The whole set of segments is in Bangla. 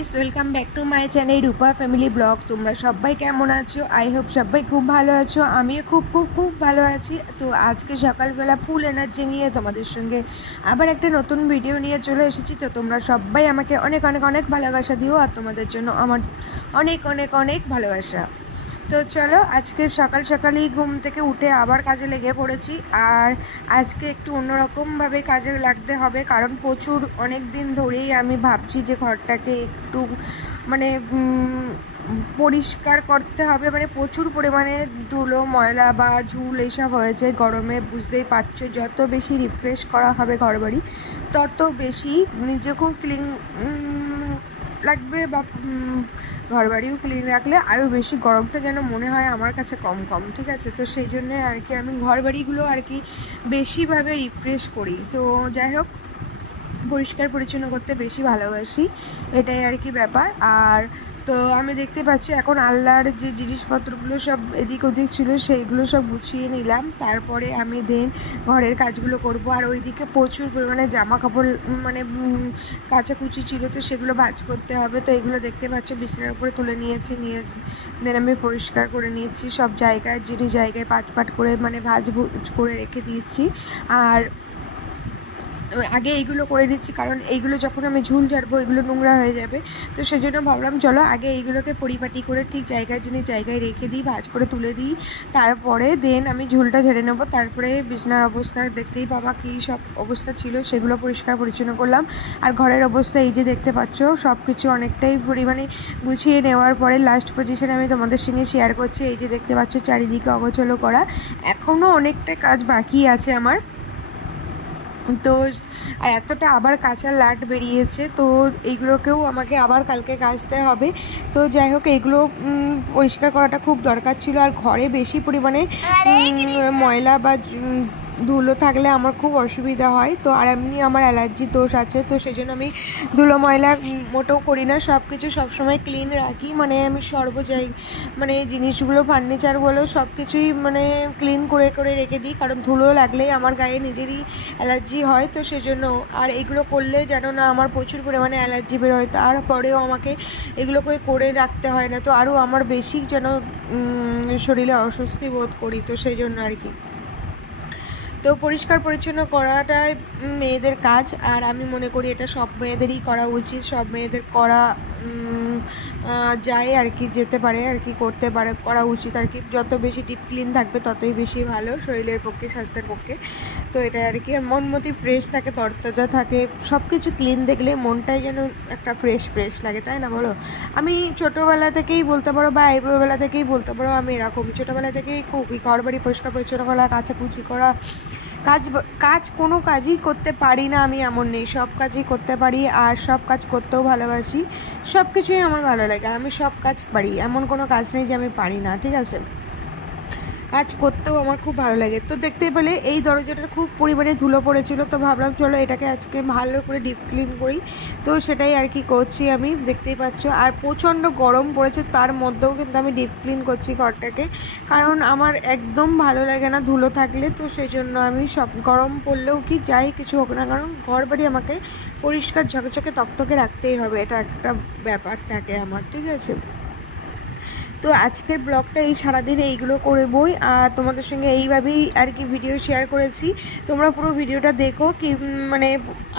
Guys, welcome back to my channel Rupa family blog. তোমরা সবাই কেমন আছো? আই হোপ সবাই খুব ভালো আছো। আমিও খুব খুব খুব ভালো আছি। তো আজকে সকালবেলা ফুল এনার্জি নিয়ে তোমাদের সঙ্গে আবার একটা নতুন ভিডিও নিয়ে চলে এসেছি। তো তোমরা সবাই আমাকে অনেক অনেক অনেক ভালোবাসা দিও, আর তোমাদের জন্য আমার অনেক অনেক অনেক ভালোবাসা। তো চলো, আজকে সকাল সকালই ঘুম থেকে উঠে আবার কাজে লেগে পড়েছি। আর আজকে একটু অন্যরকমভাবে কাজে লাগতে হবে, কারণ প্রচুর অনেক দিন ধরেই আমি ভাবছি যে ঘরটাকে একটু মানে পরিষ্কার করতে হবে। মানে প্রচুর পরিমাণে ধুলো ময়লা বা ঝুল এইসব হয়েছে গরমে, বুঝতেই পারছো। যত বেশি রিফ্রেশ করা হবে ঘরবাড়ি, তত বেশি নিজেকেও ক্লিন লাগবে, বা ঘরবাড়িও ক্লিন রাখলে আরও বেশি গরমটা যেন মনে হয় আমার কাছে কম কম। ঠিক আছে, তো সেই জন্যে আর কি আমি ঘরবাড়িগুলো আর কি বেশিভাবে রিফ্রেশ করি। তো যাই হোক, পরিষ্কার পরিচ্ছন্ন করতে বেশি ভালোবাসি, এটাই আর কি ব্যাপার। আর তো আমি দেখতে পাচ্ছি এখন আল্লাহর যে জিনিসপত্রগুলো সব এদিক ওদিক ছিল সেইগুলো সব গুছিয়ে নিলাম, তারপরে আমি দেন ঘরের কাজগুলো করব। আর ওইদিকে প্রচুর পরিমাণে জামা কাপড় মানে কাচাকুচি ছিল, তো সেগুলো ভাঁজ করতে হবে। তো এগুলো দেখতে পাচ্ছ বিছানার উপরে তুলে নিয়ে দেন আমি পরিষ্কার করে নিয়েছি সব জায়গায়, যে জায়গায় পাট পাট করে মানে ভাঁজ করে রেখে দিয়েছি। আর আগে এইগুলো করে দিচ্ছি, কারণ এইগুলো যখন আমি ঝুল ঝাড়বো এগুলো নোংরা হয়ে যাবে। তো সেজন্য ভাবলাম চলো আগে এইগুলোকে পরিপাটি করে ঠিক জায়গায় জায়গায় রেখে দিই, ভাঁজ করে তুলে দিই, তারপরে দেন আমি ঝুলটা ঝেড়ে নেবো। তারপরে বিছানার অবস্থা দেখতেই পাবা কী সব অবস্থা ছিল, সেগুলো পরিষ্কার পরিচ্ছন্ন করলাম। আর ঘরের অবস্থা এই যে দেখতে পাচ্ছ, সব কিছু অনেকটাই পরিমাণে গুছিয়ে নেওয়ার পরে লাস্ট পজিশনে আমি তোমাদের সঙ্গে শেয়ার করছি। এই যে দেখতে পাচ্ছ চারিদিকে অগোছালো করা, এখনও অনেকটা কাজ বাকি আছে আমার। তো আর এতটা আবার কাঁচা লাট বেরিয়েছে, তো এইগুলোকেও আমাকে আবার কালকে কাচতে হবে। তো যাই হোক, এইগুলো পরিষ্কার করাটা খুব দরকার ছিল। আর ঘরে বেশি পরিমাণে ময়লা বা ধুলো থাকলে আমার খুব অসুবিধা হয়। তো আর এমনি আমার অ্যালার্জির দোষ আছে, তো সেই জন্য আমি ধুলো ময়লা মোটেও করি না, সব কিছু সবসময় ক্লিন রাখি। মানে আমি মানে জিনিসগুলো ফার্নিচার বলো সব কিছুই মানে ক্লিন করে করে রেখে দিই, কারণ ধুলো লাগলেই আমার গায়ে নিজেরই অ্যালার্জি হয়। তো সেজন্য আর এগুলো করলে যেন না আমার প্রচুর পরিমাণে অ্যালার্জি বের হয়, তারপরেও আমাকে এগুলোকে করে রাখতে হয় না, তো আরও আমার বেশি যেন শরীরে অস্বস্তি বোধ করি। তো সেই জন্য আর কি, তো পরিষ্কার পরিচ্ছন্ন করাটাই মেয়েদের কাজ, আর আমি মনে করি এটা সব মেয়েদেরই করা উচিত, সব মেয়েদের করা যায় আর কি, যেতে পারে আর কি, করতে পারে, করা উচিত আর কি। যত বেশি ডিপ ক্লিন থাকবে ততই বেশি ভালো শরীরের পক্ষে, স্বাস্থ্যের পক্ষে। তো এটা আর কি, মন মতি ফ্রেশ থাকে, তরতাজা থাকে, সব কিছু ক্লিন দেখলে মনটাই যেন একটা ফ্রেশ ফ্রেশ লাগে, তাই না বলো? আমি ছোটোবেলা থেকেই বলতে পারো, বা এইবেলা থেকেই বলতে পারো, আমি এরকম ছোটোবেলা থেকেই খুবই ঘরবাড়ি পরিষ্কার পরিচ্ছন্ন করা, কাচাকুচি করা, কাজ কোনো কাজই করতে পারি না আমি এমন নেই, সব কাজই করতে পারি। আর সব কাজ করতেও ভালোবাসি, সব কিছুই আমার ভালো লাগে, আমি সব কাজ পারি, এমন কোনো কাজ নেই যে আমি পারি না। ঠিক আছে, কাজ করতেও আমার খুব ভালো লাগে। তো দেখতে পেলে এই দরজাটার খুব পরিমাণে ধুলো পড়েছিল, তো ভাবলাম চলো এটাকে আজকে ভালো করে ডিপ ক্লিন করি। তো সেটাই আর কি করছি আমি, দেখতেই পাচ্ছ। আর প্রচণ্ড গরম পড়েছে, তার মধ্যেও কিন্তু আমি ডিপ ক্লিন করছি ঘরটাকে, কারণ আমার একদম ভালো লাগে না ধুলো থাকলে। তো সেই জন্য আমি সব গরম পড়লেও কি যাই কিছু হোক না, কারণ ঘর বাড়ি আমাকে পরিষ্কার ঝকঝকে তকতকে রাখতেই হবে, এটা একটা ব্যাপার থাকে আমার। ঠিক আছে, তো আজকের ব্লগটা এই সারাদিন এইগুলো করবই, আর তোমাদের সঙ্গে এইভাবেই আর কি ভিডিও শেয়ার করেছি। তোমরা পুরো ভিডিওটা দেখো, কি মানে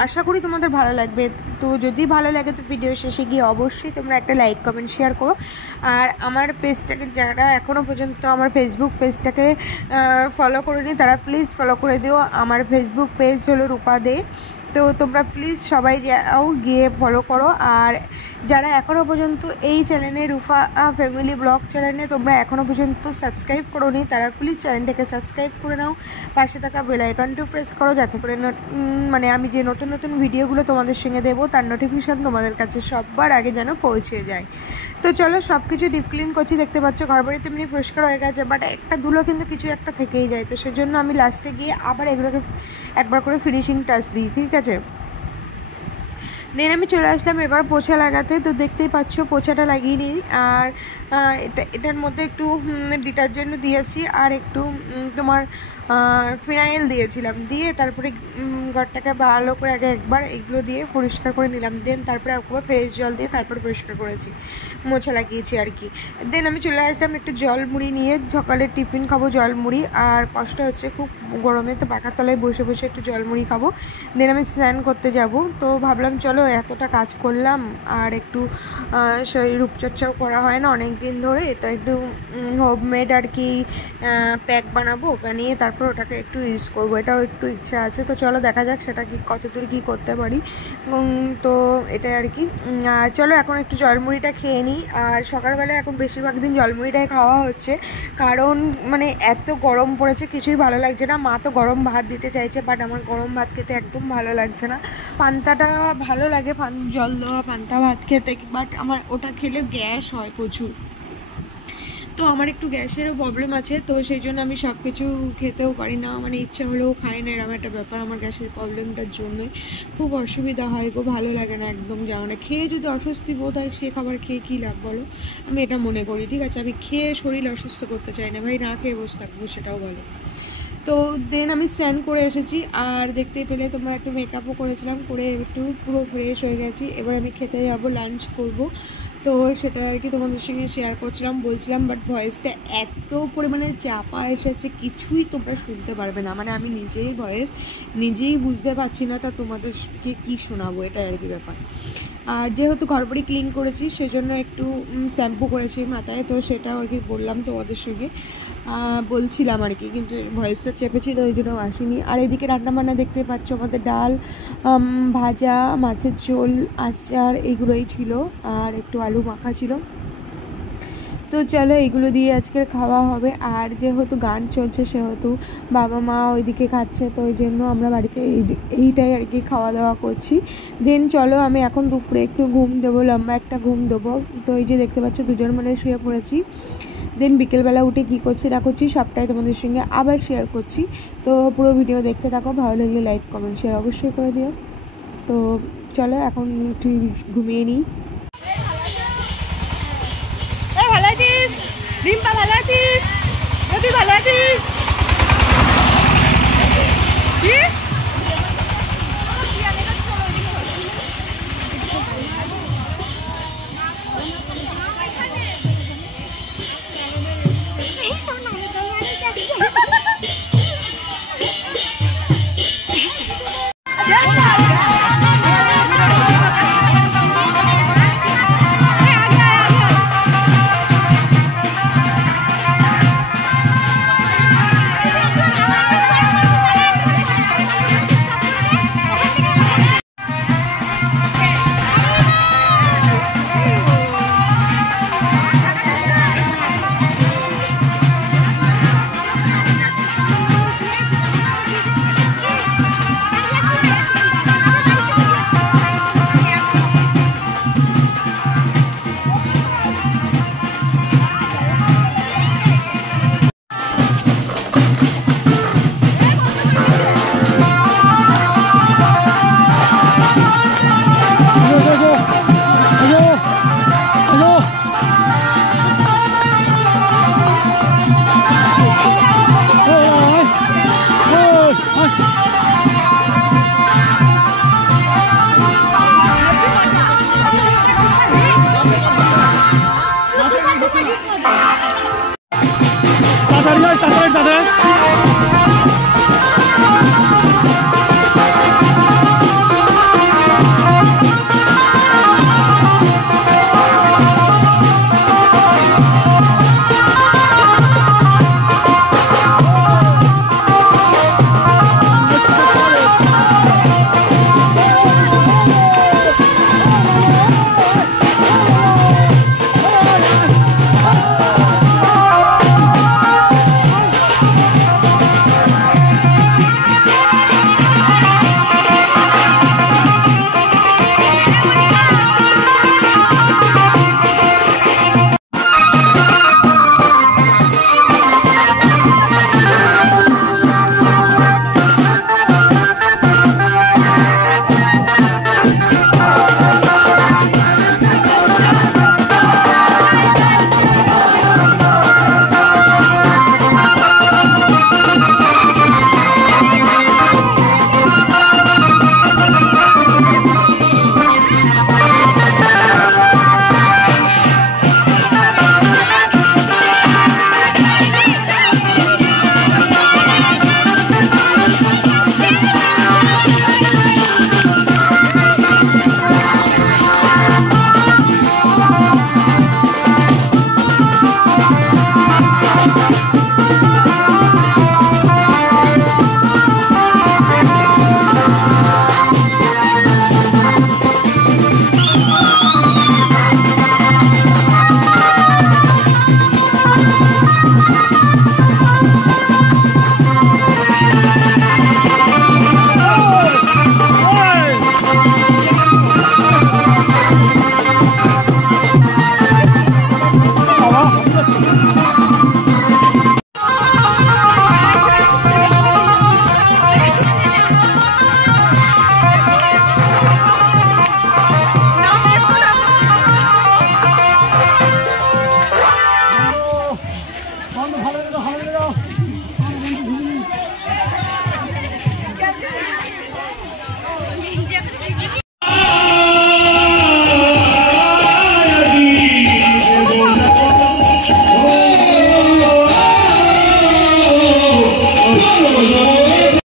আশা করি তোমাদের ভালো লাগবে। তো যদি ভালো লাগে তো ভিডিও শেষে গিয়ে অবশ্যই তোমরা একটা লাইক কমেন্ট শেয়ার করো। আর আমার পেজটাকে যারা এখনও পর্যন্ত আমার ফেসবুক পেজটাকে ফলো করেনি তারা প্লিজ ফলো করে দিও। আমার ফেসবুক পেজ হলো রূপা দে, তো তোমরা প্লিজ সবাই যাও গিয়ে ফলো করো। আর যারা এখনও পর্যন্ত এই চ্যানেলে রূপা ফ্যামিলি ব্লগ চ্যানেলে তোমরা এখনও পর্যন্ত সাবস্ক্রাইব করো নি, তারা প্লিজ চ্যানেলটাকে সাবস্ক্রাইব করে নাও, পাশে থাকা বেল আইকনটা প্রেস করো, যাতে করে মানে আমি যে নতুন নতুন ভিডিওগুলো তোমাদের সঙ্গে দেবো তার নোটিফিকেশান তোমাদের কাছে সবার আগে যেন পৌঁছে যায়। তো চলো, সব কিছু ডিপ ক্লিন করছি, দেখতে পাচ্ছ ঘর বাড়ি তেমনি পরিষ্কার হয়ে গেছে, বাট একটা ধুলো কিন্তু কিছু একটা থেকেই যায়। তো সেজন্য আমি লাস্টে গিয়ে আবার এগুলোকে একবার করে ফিনিশিং টাচ দিই। ঠিক আছে, দেন আমি চলে আসলাম এবার পোছা লাগাতে। তো দেখতেই পাচ্ছ পোছাটা লাগিয়ে নিই, আর এটার মধ্যে একটু ডিটারজেন্ট দিয়েছি, আর একটু তোমার ফিনাইল দিয়েছিলাম, দিয়ে তারপরে ঘরটাকে ভালো করে আগে একবার এগুলো দিয়ে পরিষ্কার করে নিলাম, দেন তারপরে একবার ফ্রেশ জল দিয়ে তারপরে পরিষ্কার করেছি, মোছা লাগিয়েছি আর কি। দেন আমি চলে আসলাম একটু জল মুড়ি নিয়ে, সকালে টিফিন খাবো জল মুড়ি, আর কষ্ট হচ্ছে খুব গরমে, তো পাখার তলায় বসে বসে একটু জল মুড়ি খাবো। দেন আমি স্নান করতে যাব, তো ভাবলাম চলো এতটা কাজ করলাম আর একটু শরীর রূপচর্চাও করা হয় না অনেক দিন ধরে, তো একটু হোমমেড আর কি প্যাক বানাবো, বানিয়ে তারপর ওটাকে একটু ইউজ করবো, এটাও একটু ইচ্ছা আছে। তো চলো দেখা যাক সেটা কি কতদূর কী করতে পারি। তো এটাই আর কি। চলো এখন একটু জলমুড়িটা খেয়ে নিই। আর সকালবেলা এখন বেশিরভাগ দিন জলমুড়িটাই খাওয়া হচ্ছে, কারণ মানে এত গরম পড়েছে, কিছুই ভালো লাগছে না। মা তো গরম ভাত দিতে চাইছে, বাট আমার গরম ভাত খেতে একদম ভালো লাগছে না। পান্তাটা ভালো লাগে, জল দেওয়া পান্তা ভাত খেতে, বাট আমার ওটা খেলে গ্যাস হয় প্রচুর, তো আমার একটু গ্যাসেরও প্রবলেম আছে, তো সেই জন্য আমি সব কিছু খেতেও পারি না, মানে ইচ্ছা হলেও খাই না, এরকম একটা ব্যাপার। আমার গ্যাসের প্রবলেমটার জন্যই খুব অসুবিধা হয় গো, ভালো লাগে না একদম, জানো না। খেয়ে যদি অস্বস্তি বোধ হয়, সে খাবার খেয়ে কী লাভ বলো, আমি এটা মনে করি। ঠিক আছে, আমি খেয়ে শরীর অসুস্থ করতে চাই না ভাই, না খেয়ে বসে থাকবো সেটাও ভালো। তো দেন আমি স্নান করে এসেছি, আর দেখতে পেলে তোমরা একটু মেকআপও করেছিলাম, করে একটু পুরো ফ্রেশ হয়ে গেছি। এবার আমি খেতে যাবো, লাঞ্চ করব, তো সেটা আর কি তোমাদের সঙ্গে শেয়ার করছিলাম, বলছিলাম। বাট ভয়েসটা এত পরিমাণে চাপা এসেছে, কিছুই তোমরা শুনতে পারবে না, মানে আমি নিজেই বুঝতে পারছি না, তা তোমাদেরকে কি শোনাবো, এটাই আর কি ব্যাপার। আর যেহেতু ঘরবাড়ি ক্লিন করেছি, সেজন্য একটু শ্যাম্পু করেছি মাথায়, তো সেটাও আর কি বললাম তোমাদের সঙ্গে, বলছিলাম আর কি, কিন্তু ভয়েসটা চেপেছিল ওই জন্য আসেনি। আর এদিকে রান্নাবান্না দেখতে পাচ্ছ, আমাদের ডাল, ভাজা, মাছের ঝোল, আচার, এগুলোই ছিল, আর একটু আলু মাখা ছিল। তো চলো এগুলো দিয়ে আজকে খাওয়া হবে। আর যেহেতু গান চলছে, সেহেতু বাবা মা ওইদিকে খাচ্ছে, তো ওই জন্য আমরা বাড়িতে এইটাই আর কি খাওয়া দাওয়া করছি। দেন চলো আমি এখন দুপুরে একটু ঘুম দেবো, লম্বা একটা ঘুম দেবো। তো এই যে দেখতে পাচ্ছ দুজন মিলে শুয়ে পড়েছি। দেন বিকেলবেলা উঠে কী করছি না করছি সবটাই তোমাদের সঙ্গে আবার শেয়ার করছি। তো পুরো ভিডিও দেখতে থাকো, ভালো লাগলে লাইক কমেন্ট শেয়ার অবশ্যই করে দিও। তো চলো এখন একটু ঘুমিয়ে নিই। ভালো আছিস রিম্পা, ভালো আছিস, ভালো আছিস।